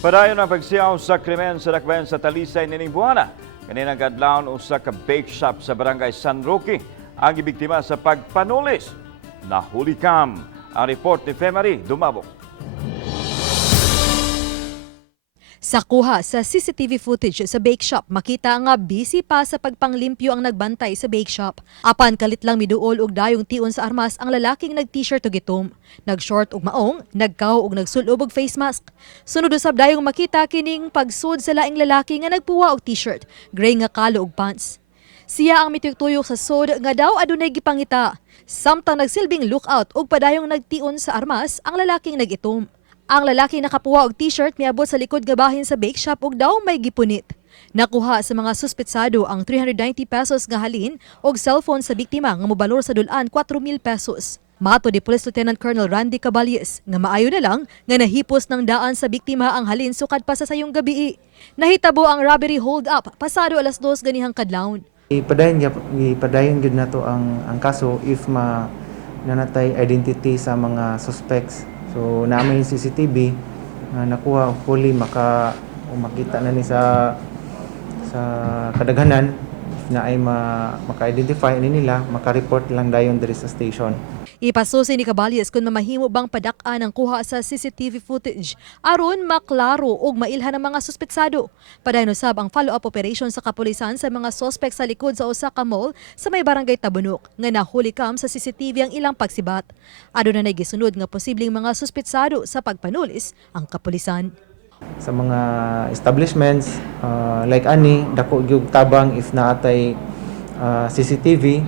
Padayon ang pagsiyaw sa krimen sa Dakbayan sa Talisay nining buwana. Kaninang kadlawon usa ka bakeshop sa barangay San Roque ang ibiktima sa pagpanulis. Nahuli kam ang report ni Femari Dumabok. Sa kuha sa CCTV footage sa bakeshop, makita nga busy pa sa pagpanglimpyo ang nagbantay sa bakeshop. Apan kalit lang miduol og dayong tion sa armas ang lalaking nag-t-shirt og itom. Nag-short og maong, nagkaw og nagsulob og face mask. Sunod usab dayong makita kining pagsud sa laing lalaki nga nagpuwa og t-shirt, gray nga kalo og pants. Siya ang mituyok sa sod nga daw adunay gipangita. Samtang nagsilbing lookout og padayong nagtion sa armas ang lalaking nag-itom. Ang lalaki nakapuwa og t-shirt miabot sa likod nga bahin sa bake shop ug daw may gipunit. Nakuha sa mga suspetsado ang 390 pesos nga halin og cellphone sa biktima nga mobalor sa dulan 4,000 pesos. Mato ni Police Lieutenant Colonel Randy Caballes nga maayo na lang nga nahipos ng daan sa biktima ang halin sukad pa sa sayong gabi. Nahitabo ang robbery hold up pasado alas 2 ganihang kadlawon. Ipadayon gid nato ang kaso if nanatay identity sa mga suspects. So namin yung CCTV na nakuha fully makita na ni sa kadaghanan na ay maka-identify nila, maka-report lang dayon diri sa station. Ipasusi ni Caballes kung mamahimo bang padak-an ang kuha sa CCTV footage aron maklaro og mailhan ang mga suspetsado. Padayon usab ang follow-up operation sa kapulisan sa mga suspect sa likod sa usa ka mall sa may barangay Tabunok nga nahuli kam sa CCTV ang ilang pagsibat. Aduna nay gisunod nga posibleng mga suspetsado sa pagpanulis ang kapulisan. Sa mga establishments like ani dako gyud tabang if naatay CCTV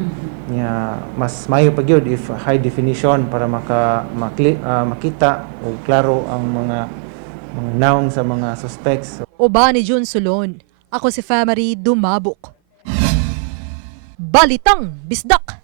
nya mas mayo pa gyud if high definition para makita o klaro ang mga naong sa mga suspects. Uba ni Jun Sulon. Ako si Femari Dumabok. Balitang Bisdak.